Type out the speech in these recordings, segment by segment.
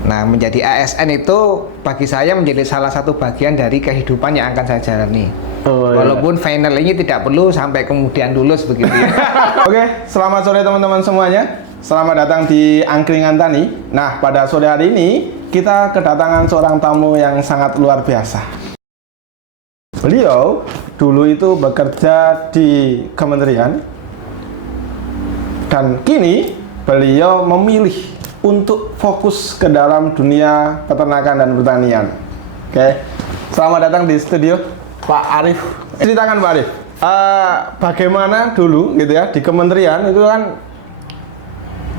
Nah, menjadi ASN itu bagi saya menjadi salah satu bagian dari kehidupan yang akan saya jalani. Walaupun final ini tidak perlu sampai kemudian lulus begitu ya. Oke, selamat sore teman-teman semuanya. Selamat datang di Angkringan Tani. Nah, pada sore hari ini kita kedatangan seorang tamu yang sangat luar biasa. Beliau dulu itu bekerja di kementerian dan kini beliau memilih untuk fokus ke dalam dunia peternakan dan pertanian. Oke, selamat datang di studio Pak Arief. Ceritakan Pak Arief, bagaimana dulu gitu ya di kementerian itu kan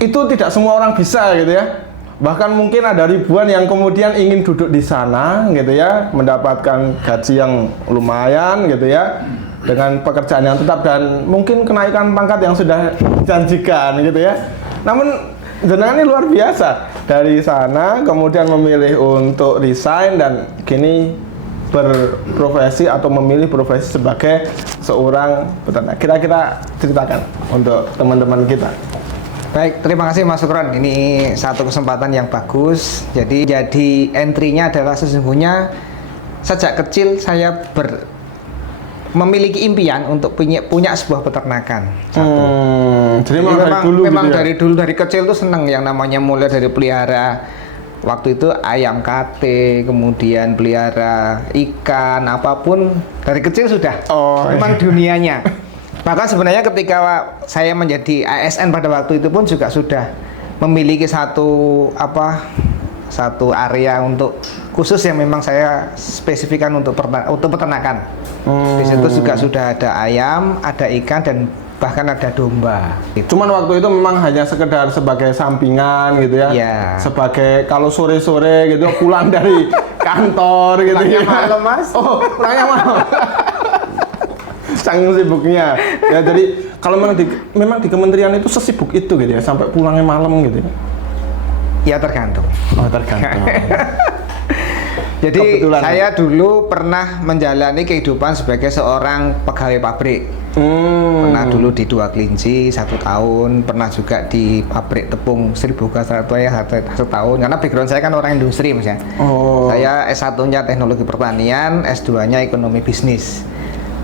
itu tidak semua orang bisa gitu ya. Bahkan mungkin ada ribuan yang kemudian ingin duduk di sana gitu ya, mendapatkan gaji yang lumayan gitu ya, dengan pekerjaan yang tetap dan mungkin kenaikan pangkat yang sudah dijanjikan gitu ya. Namun jenengan ini luar biasa, dari sana kemudian memilih untuk resign dan kini berprofesi atau memilih profesi sebagai seorang peternak. Kira-kira ceritakan untuk teman-teman kita. Baik, terima kasih Mas Sukron. Ini satu kesempatan yang bagus. Jadi entry-nya adalah sesungguhnya sejak kecil saya memiliki impian untuk punya sebuah peternakan. Jadi memang dari dulu dari kecil tuh seneng yang namanya mulai dari pelihara waktu itu ayam kate, kemudian pelihara ikan, apapun dari kecil sudah. Memang dunianya. Bahkan sebenarnya ketika saya menjadi ASN pada waktu itu pun juga sudah memiliki satu area untuk khusus yang memang saya spesifikkan untuk peternakan. Di situ juga sudah ada ayam, ada ikan dan bahkan ada domba. Gitu. Cuman waktu itu memang hanya sekedar sebagai sampingan gitu ya. Yeah. Sebagai kalau sore-sore gitu pulang dari kantor gitu ya. Malam Mas. Oh, pulangnya malam. Saking sibuknya. Ya jadi kalau memang di kementerian itu sesibuk itu gitu ya sampai pulangnya malam gitu ya. Ya tergantung. Oh, tergantung. Jadi kebetulan saya dulu pernah menjalani kehidupan sebagai seorang pegawai pabrik. Pernah dulu di Dua Kelinci 1 tahun, pernah juga di pabrik tepung Seribu Satu ya 1 tahun. Karena background saya kan orang industri Mas ya. Saya S1-nya teknologi pertanian, S2-nya ekonomi bisnis.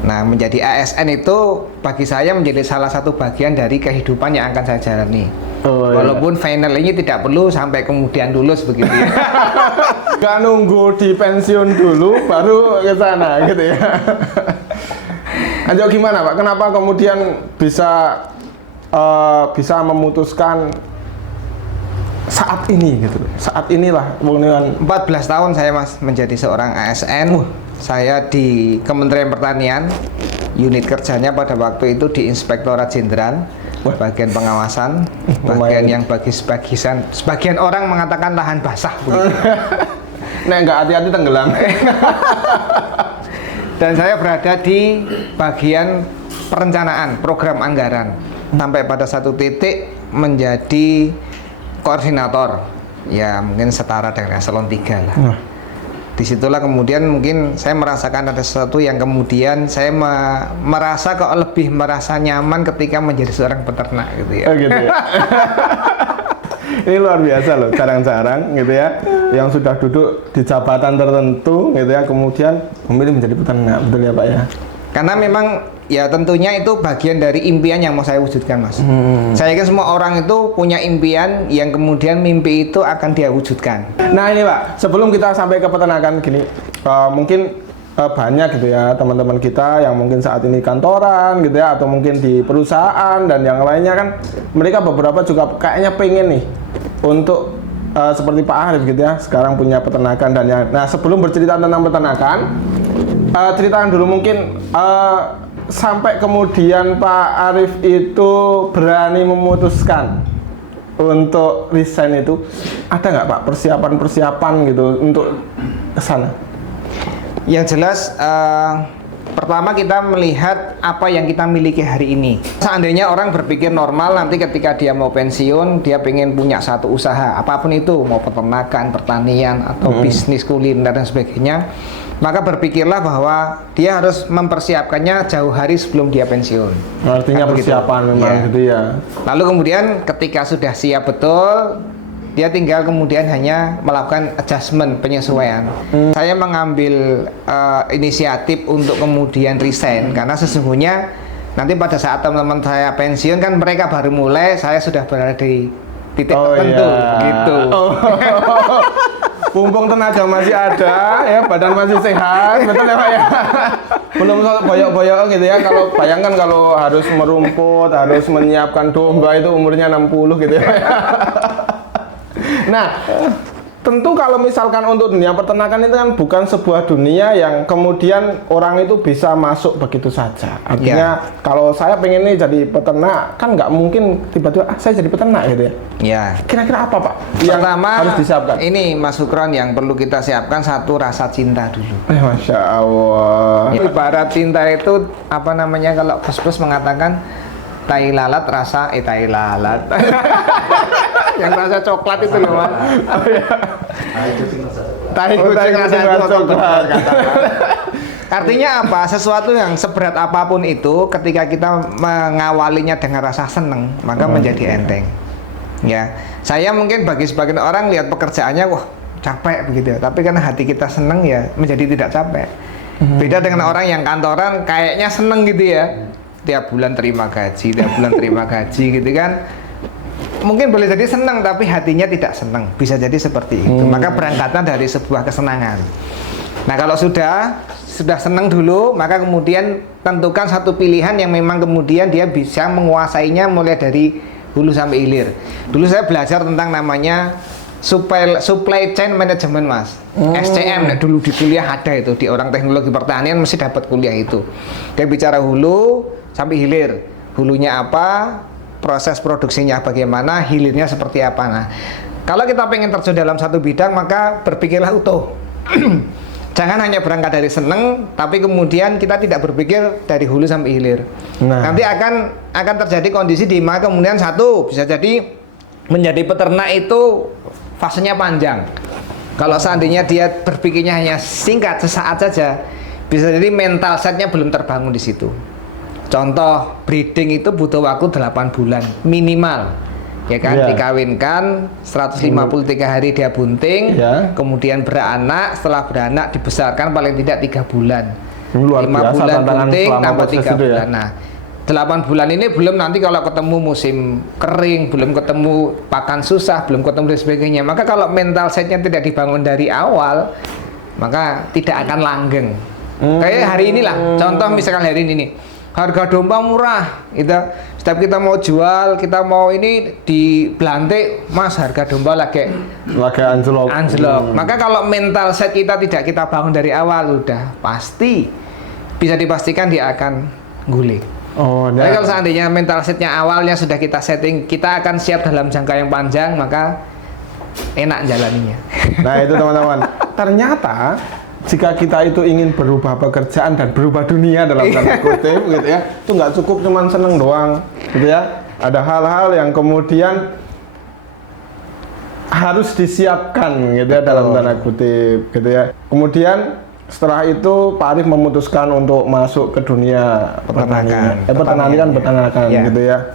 Nah, menjadi ASN itu bagi saya menjadi salah satu bagian dari kehidupan yang akan saya jalani. Walaupun final ini tidak perlu sampai kemudian lulus begitu ya. Gak nunggu di pensiun dulu baru ke sana gitu ya. Anjok gimana Pak? Kenapa kemudian bisa memutuskan saat ini gitu? Saat inilah kemudian 14 tahun saya Mas menjadi seorang ASN. Saya di Kementerian Pertanian, unit kerjanya pada waktu itu di Inspektorat Jenderal, bagian pengawasan, bagian yang bagi sebagian orang mengatakan lahan basah. Nah, nggak hati-hati tenggelam. Dan saya berada di bagian perencanaan, program anggaran, sampai pada satu titik menjadi koordinator, ya mungkin setara dengan eselon 3 lah. Disitulah kemudian mungkin saya merasakan ada sesuatu yang kemudian saya merasa lebih nyaman ketika menjadi seorang peternak gitu ya. Gitu ya. Ini luar biasa loh, jarang-jarang gitu ya, yang sudah duduk di jabatan tertentu gitu ya, kemudian memilih menjadi peternak, betul ya Pak ya? Karena memang ya tentunya itu bagian dari impian yang mau saya wujudkan Mas. Saya yakin semua orang itu punya impian yang kemudian mimpi itu akan dia wujudkan. Nah ini Pak, sebelum kita sampai ke peternakan gini, mungkin banyak gitu ya teman-teman kita yang mungkin saat ini kantoran gitu ya, atau mungkin di perusahaan dan yang lainnya kan, mereka beberapa juga kayaknya pengen nih untuk seperti Pak Arief gitu ya, sekarang punya peternakan dan yang. Nah sebelum bercerita tentang peternakan, ceritakan dulu mungkin sampai kemudian Pak Arief itu berani memutuskan untuk resign itu, ada nggak Pak persiapan gitu untuk kesana? Yang jelas pertama kita melihat apa yang kita miliki hari ini. Seandainya orang berpikir normal, nanti ketika dia mau pensiun, dia pengen punya satu usaha, apapun itu, mau peternakan, pertanian, atau bisnis kuliner dan sebagainya, maka berpikirlah bahwa dia harus mempersiapkannya jauh hari sebelum dia pensiun. Artinya kan persiapan begitu. Memang gitu ya. Lalu kemudian ketika sudah siap betul, Dia tinggal kemudian hanya melakukan adjustment, penyesuaian. Saya mengambil inisiatif untuk kemudian resign karena sesungguhnya nanti pada saat teman-teman saya pensiun kan mereka baru mulai, saya sudah berada di titik tertentu gitu. Mumpung tenaga masih ada, ya badan masih sehat, betul ya Pak ya? Belum boyok-boyok gitu ya. Kalau bayangkan kalau harus merumput, harus menyiapkan domba itu umurnya 60 gitu ya Pak ya. Nah, tentu kalau misalkan untuk dunia peternakan itu kan bukan sebuah dunia yang kemudian orang itu bisa masuk begitu saja. Artinya kalau saya pengen nih jadi peternak, kan nggak mungkin tiba-tiba saya jadi peternak gitu ya. Ya. Kira-kira apa Pak? Pertama harus disiapkan. Ini Mas Sukron yang perlu kita siapkan satu rasa cinta dulu. Masya Allah. Ibarat cinta itu apa namanya kalau bos-bos mengatakan tai lalat rasa tai lalat. Yang rasa coklat itu loh Mas. Tai kucing rasa coklat. Artinya apa? Sesuatu yang seberat apapun itu ketika kita mengawalinya dengan rasa seneng maka menjadi enteng. Ya, saya mungkin bagi sebagian orang lihat pekerjaannya wah capek begitu, tapi karena hati kita seneng ya menjadi tidak capek. Beda dengan orang yang kantoran kayaknya seneng gitu ya, tiap bulan terima gaji, gitu kan. Mungkin boleh jadi senang tapi hatinya tidak senang, bisa jadi seperti itu. Maka berangkatnya dari sebuah kesenangan. Nah kalau sudah senang dulu, maka kemudian tentukan satu pilihan yang memang kemudian dia bisa menguasainya mulai dari hulu sampai hilir. Dulu saya belajar tentang namanya supply chain management Mas, SCM. Nah, dulu di kuliah ada itu, di orang teknologi pertanian mesti dapat kuliah itu. Dia bicara hulu sampai hilir, hulunya apa, proses produksinya bagaimana, hilirnya seperti apa. Nah, kalau kita pengen terjun dalam satu bidang maka berpikirlah utuh. Jangan hanya berangkat dari seneng, tapi kemudian kita tidak berpikir dari hulu sampai hilir. Nanti akan terjadi kondisi di mana kemudian satu bisa jadi menjadi peternak itu fasenya panjang. Kalau seandainya dia berpikirnya hanya singkat sesaat saja, bisa jadi mental setnya belum terbangun di situ. Contoh, breeding itu butuh waktu 8 bulan minimal, ya kan? Dikawinkan 153 hari dia bunting, kemudian beranak, setelah beranak dibesarkan paling tidak 3 bulan. 5 bulan bunting tambah 3 bulan. Nah, 8 bulan ini belum nanti kalau ketemu musim kering, belum ketemu pakan susah, belum ketemu dan sebagainya. Maka kalau mental setnya tidak dibangun dari awal, maka tidak akan langgeng. Kayak hari inilah, contoh misalkan hari ini nih, harga domba murah, gitu. Setiap kita mau jual, kita mau ini di Belantik, Mas harga domba lagi anjlok. Maka kalau mental set kita tidak kita bangun dari awal, udah pasti bisa dipastikan dia akan guling. Tapi kalau seandainya mental setnya awalnya sudah kita setting, kita akan siap dalam jangka yang panjang, maka enak jalaninya. Nah itu teman-teman, ternyata jika kita itu ingin berubah pekerjaan dan berubah dunia dalam tanda kutip gitu ya, itu nggak cukup cuman seneng doang gitu ya. Ada hal-hal yang kemudian harus disiapkan gitu ya dalam tanda kutip gitu ya. Kemudian setelah itu Pak Arif memutuskan untuk masuk ke dunia peternakan gitu ya.